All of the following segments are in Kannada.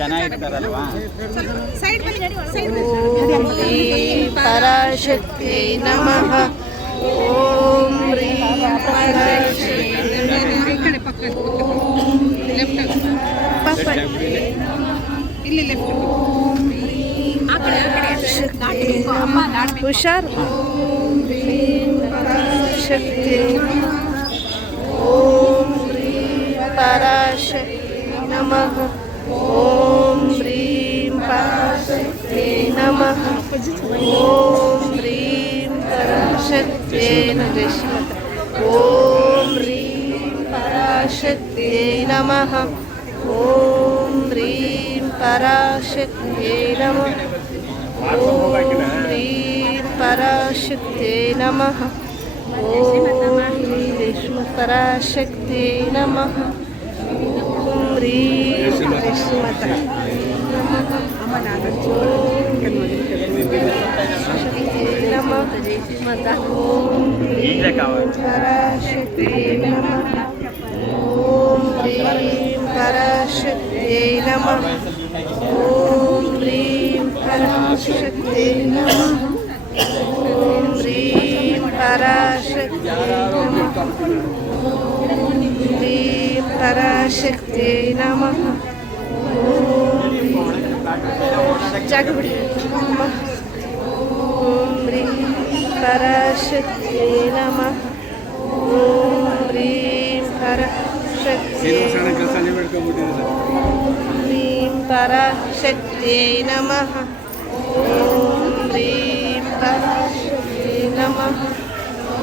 ಜನ ಇರ್ತಾರಲ್ವಾ. ಓಂ ಹ್ರೀಂ ಪರಾಶಕ್ತಿ ನಮಃ. ಓಂ ಹ್ರೀಂ ಪರಾಶಕ್ತಿ ಹುಷಾರ್. ಓಂ ಹ್ರೀಂ ಪರಾಶಕ್ತಿ. ಓಂ ಹ್ರೀಂ ಪರಾಶಕ್ತಿ ನಮಃ. ಓಂ ಹ್ರೀಂ ಪರಾಶಕ್ತಿ ನಮಃ. ಓಂ ಹ್ರೀಂ ಪರಾಶಕ್ತಿ ಓಂ ಹ್ರೀಂ ಪರಾಶಕ್ತಿ ನಮಃ. ಓಂ ಹ್ರೀಂ ಪರಾಶಕ್ತಿ ನಮಃ. ಓಂ ಹ್ರೀಂ ಪರಾಶಕ್ತಿ ನಮಃ. ಓಂ ಹ್ರೀಂ ಪರಾಶಕ್ತಿ ನಮಃ. ಓಂ ಹ್ರೀಂ ಪರಾಶಕ್ತಿ ನಮಃ. ಓಂ ಪರಾಶಕ್ತಿ ನಮಃ. ಓಂ ಹ್ರೀಂ ಪರಾಶಕ್ತಿ ನಮಃ. ಓಂ ಹ್ರೀಂ ಪರಾಶಕ್ತಿ ನಮಃ. ಓಂ ಹ್ರೀಂ ಪರಾಶಕ್ತಿ ನಮಃ. ಹ್ರೀಂ ಪರಾಶಕ್ತಿ ನಮಃ. ಓಂ ಜಾಗ ಬಿಡಿ. ಓಂ ಹ್ರೀಂ ಪರಾಶಕ್ತಿ ನಮಃ. ಓಂ ಹ್ರೀಂ ಪರಾಶಕ್ತಿ ಹ್ರೀಂ ಪರಾಶಕ್ತಿ ನಮಃ. ಓಂ ಹ್ರೀಂ ಪರಾಶಕ್ತಿ ನಮಃ.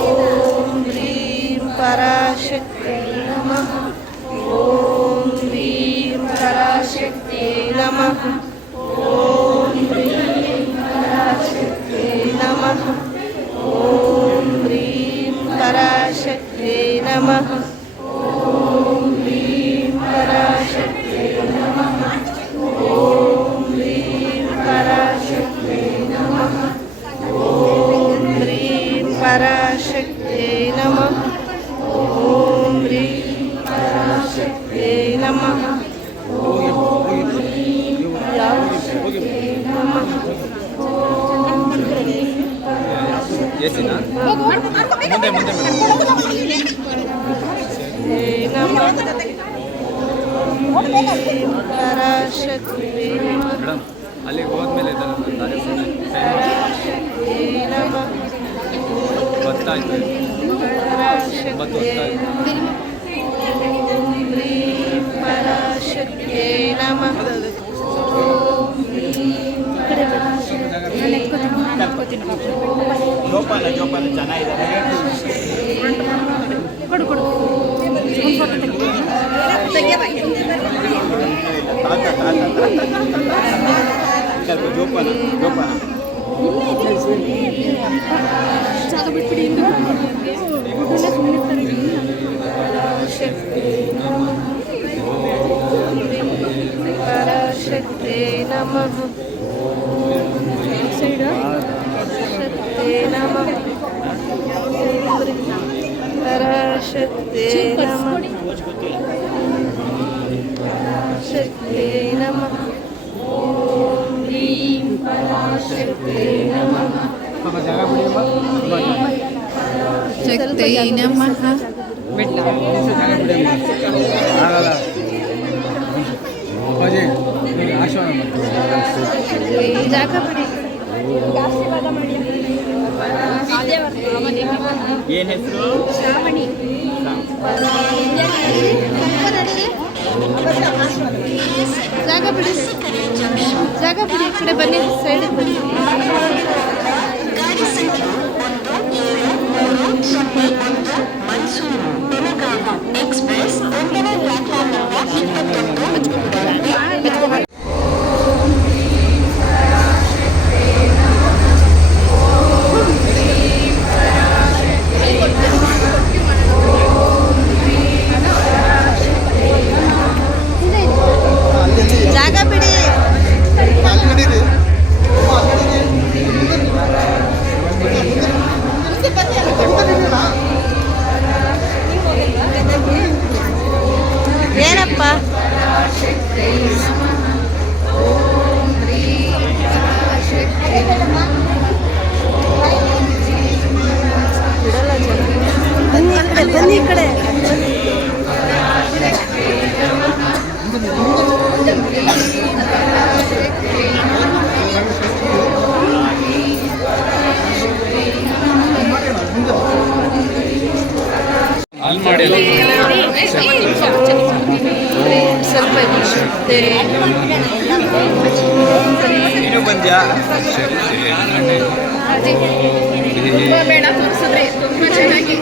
ಓಂ ಹ್ರೀಂ ಪರಾಶಕ್ತಿ ನಮಃ. ಓಂ ಹ್ರೀಂ ಪರಾಶಕ್ತಿ ನಮಃ. ಓಂ ಹ್ರೀಂ ಪರಾಶಕ್ತಿ ನಮಃ. ಓಂ ಹ್ರೀಂ ಪರಾಶಕ್ತಿ ನಮಃ. ಓಂ ಹ್ರೀಂ ಪರಾಶಕ್ತಿ ನಮಃ. ಓಂ ಹ್ರೀಂ ಪರಾಶಕ್ತಿ ನಮಃ. ಓಂ ಹ್ರೀಂ ಪರಾಶಕ್ತಿ ನಮಃ. ಓಂ ಹ್ರೀಂ ಪರಾಶಕ್ತಿ ನಮಃ. ಓಂ ಹ್ರೀಂ ಪರಾಶಕ್ತಿ ನಮಃ. ಪರಾಶಕ್ತಿ ಅಲ್ಲಿ ಹೋದ್ಮೇಲೆ ಗೊತ್ತಾಯ್ತು. ಪರಾಶಕ್ತಿ ನಮಃ. ಜೋಪಾನ ಜೋಪಾನ ಚೆನ್ನಾಗಿದೆ. ಕೊಡು ಕೊಡು. ಸ್ವಲ್ಪ ಜೋಪಾನ ಜೋಪಾನ. ಪರಾಶಕ್ತಿ ನಮಃ. ಶಕ್ತಿ ನಮಃ. ಪರಾಶಕ್ತಿ ನಮಃ. ಶಕ್ತಿ ನಮಃ. ಓಂ ಹ್ರೀಂ ಪರಾಶಕ್ತಿ ನಮಃ. ಶಕ್ತಿ ನಮಃ. ಜಾಗ ಬಿಡಿ. ಏನ್ ಹೆಸರು? ಶ್ರಾವಣಿ. ಜಾಗ ಬಿಡಿ. ಜಾಗ ಬಿಡಿ. ಈ ಕಡೆ ಬನ್ನಿ. ಸೈಡಿಗೆ ಬನ್ನಿ. ಜಾಗ ಬಿಡಿ. ಸ್ವಲ್ಪ ನೀನು ಬಂದ್ಯಾ ಬೇಡ ತೋರಿಸಿದ್ರೆ ತುಂಬ ಚೆನ್ನಾಗಿ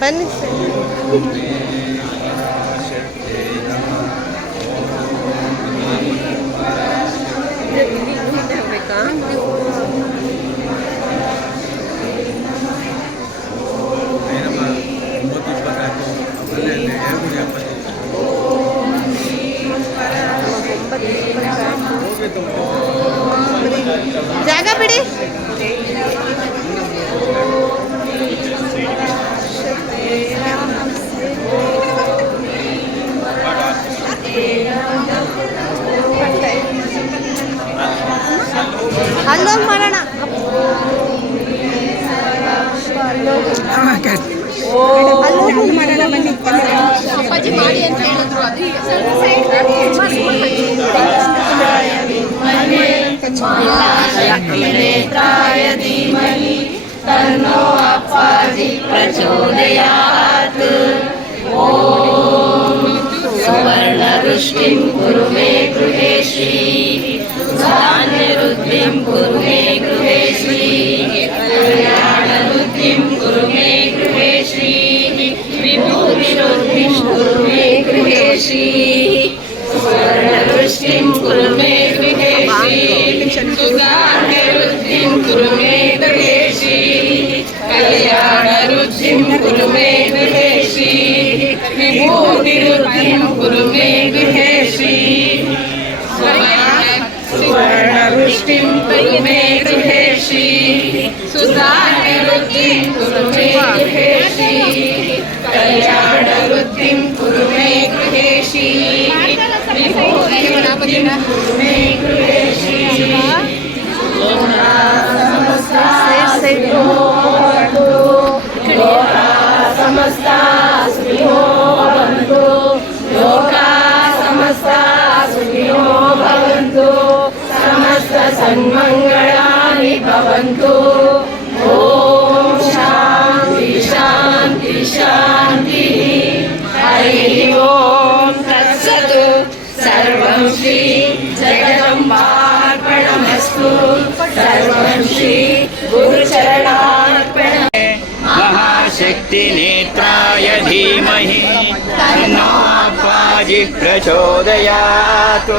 ಬನ್ನಿ ಜಾಗ ಬಿಡಿ. ಅಲ್ಲೋಗಿ ಮಾಡೋಣ. ಅಲ್ಲೋಗಿ ಮಾಡೋಣ ಬನ್ನಿ. ಅಪ್ಪಾಜಿ ಮಾಡಿ ಅಂತ ಹೇಳಿದ್ರು ಅದು नेत्राय धीमहि तन्नो अप्पाजि प्रचोदयात्। ॐ सुवर्णवृष्टिं कुरु मे गृहे श्रीः, धान्यवृद्धिं कुरु मे गृहे श्रीः, कल्याणवृद्धिं कुरु मे गृहे श्रीः, विभूतिवृद्धिं कुरु मे गृहे श्रीः, सुवर्णवृष्टिं कुरु मे गृहे श्रीः, सुधान्यवृद्धिं कुरु मे गृहे श्रीः, कल्याणवृद्धिं कुरु मे गृहे श्रीः, विभूतिवृद्धिं कुरु मे गृहे श्रीः, सुवर्णवृष्टिं कुरु मे गृहे श्रीः, सुधान्यवृद्धिं कुरु मे गृहे श्रीः, कल्याणवृद्धिं कुरु मे गृहे श्रीः, विभूतिवृद्धिं कुरु मे गृहे श्रीः। समस्ता सुखिनो भवन्तु, लोका समस्ता सुखिनो भवन्तु, समस्त सन्मङ्गलानि भवन्तु। ॐ शान्ति शान्ति शान्तिः। हरिः ॐ तत्सत्। सर्वं श्री जगदम्बार्पणमस्तु। सर्वं श्री गुरुचरणार्पणम्। महाशक्ति नेत्राय धीमहि तन्नो अप्पाजि प्रचोदयात्।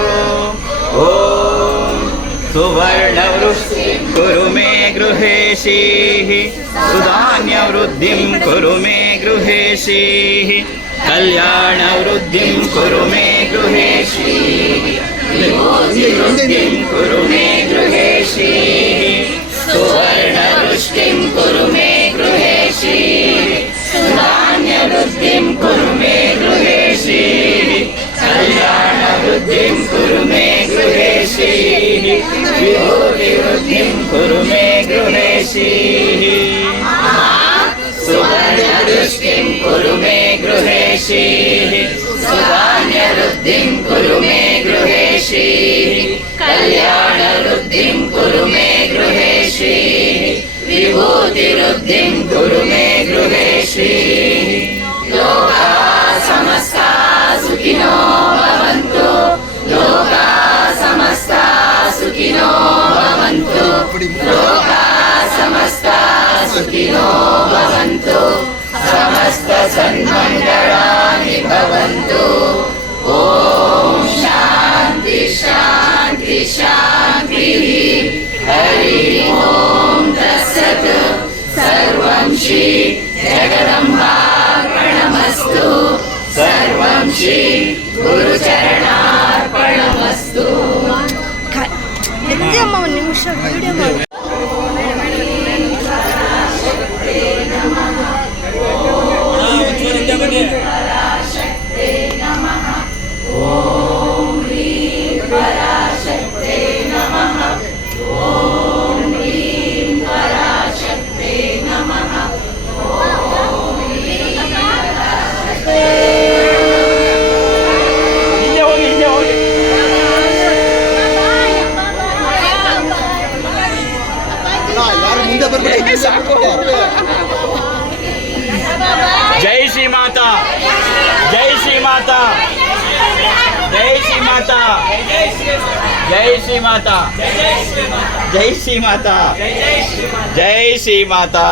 ॐ सुवर्णवृष्टिं कुरु मे गृहे श्रीः, सुधान्यवृद्धिं कुरु मे गृहे श्रीः, कल्याणवृद्धिं कुरु मे गृहे श्रीः, विभूतिवृद्धिं कुरु मे गृहे श्रीः, सुवर्णवृष्टिं कुरु मे गृहे श्रीः, सुधान्यवृद्धिं कुरु मे गृहे श्रीः, कल्याणवृद्धिं कुरु मे गृहे श्रीः, विभूतिवृद्धिं कुरु मे गृहे श्रीः, सुवर्णवृष्टिं कुरु मे गृहे श्रीः, सुधान्यवृद्धिं कुरु मे गृहे श्रीः, कल्याणवृद्धिं कुरु मे गृहे श्रीः, विभूतिवृद्धिं कुरु मे गृहे श्रीः। लोका समस्ता सुखिनो भवन्तु, लोका समस्ता सुखिनो भवन्तु, लोका समस्ता सुखिनो भवन्तु, समस्त सन्मङ्गलानि भवन्तु। ॐ शान्ति शान्ति शान्तिः। हरिः ॐ तत्सत्। श्री जगदम्बार्पणमस्तु सर्वं श्री गुरुचरणार्पणमस्तु ಎದ್ದೆ ಅಮ್ಮ ಒಂದು ನಿಮಿಷ ವಿಡಿಯೋ ಮಾಡಿ जय श्री माता, जय श्री माता, जय श्री माता, जय श्री माता, जय श्री माता, जय श्री माता।